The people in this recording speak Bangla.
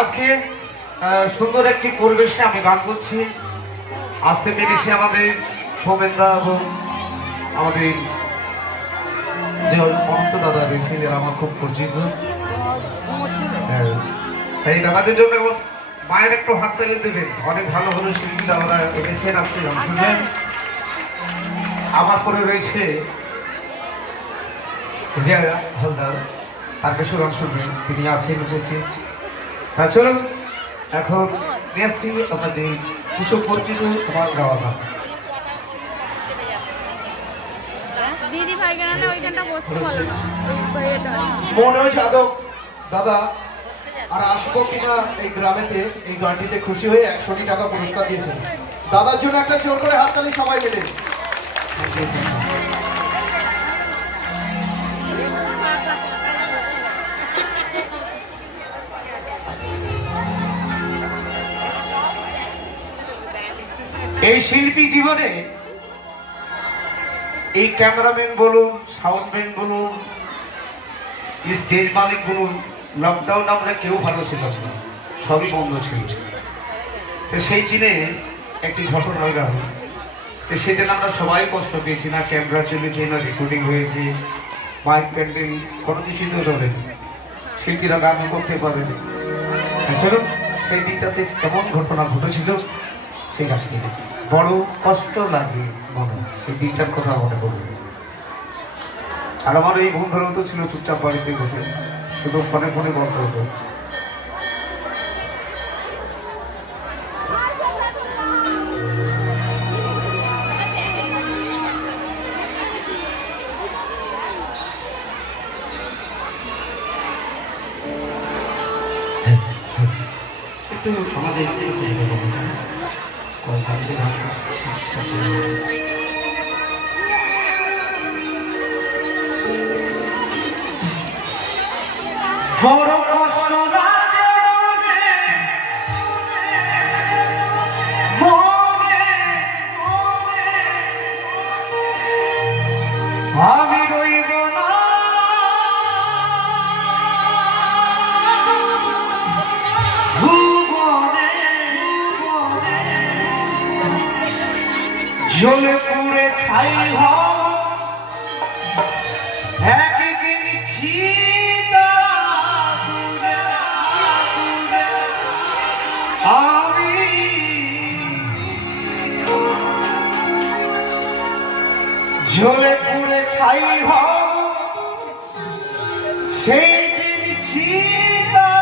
আজকে সুন্দর একটি পরিবেশে আমি গান করছি। আসতে পেরেছি আমাদের সৌমেনদা এবং আমাদের যে অনন্ত দাদা রয়েছে, যারা আমার খুব পরিচিত। হ্যাঁ। তাই দাদাদের জন্য মায়ের একটু হাত তালিয়ে দেবেন। অনেক ভালো ভালো শিল্পী দাদারা এনেছেন, আপনি শুনবেন আমার করে রয়েছে রিয়া হালদার। তার কাছেও গান শুনবেন। তিনি আছেন এসেছে তা চলুন। এখন নিয়ে আসছি আমাদের কিছু পরিচিত আমার গাওয়া গান। দিদি মনে যাদব আর আসব কিনা এই গ্রামেতে এই গানটিতে খুশি হয়ে একশোটি টাকা পুরস্কার দিয়েছেন। দাদার জন্য একটা জোর করে হাততালি সবাই মিলে এই শিল্পী জীবনে এই ক্যামেরাম্যান বলুন, সাউন্ডম্যান বলুন, স্টেজ মালিক বলুন লকডাউন আমরা কেউ ভালো ছিল না, সবই বন্ধ ছিল। তো সেই দিনে একটি ঘটনা গেল তো সেদিন আমরা সবাই কষ্ট পেয়েছি, না ক্যামেরা চলেছে, না রেকর্ডিং হয়েছে মাইক প্যান্ডেল কোনো কিছুই তো ধরেনি শিল্পীরা গানও করতে তা চলুন সেই দিনটাতে কেমন ঘটনা ঘটেছিল, সেই কাজটি বড় কষ্ট লাগে মনে। সেই দিনটার কথা মনে করবে আর আমার এই বন্ধুরাও তো ছিল চুপচাপ বাড়িতে বসে। শুধু ফোনে ফোনে গল্প হতো। একটু কলকাতাতে গান বড় কষ্ট মনে, মনে। জ্বলে পুড়ে ছাই হব একদিন চিতাপুরে আমি জ্বলে পুড়ে ছাই হব সেই দিন চিতা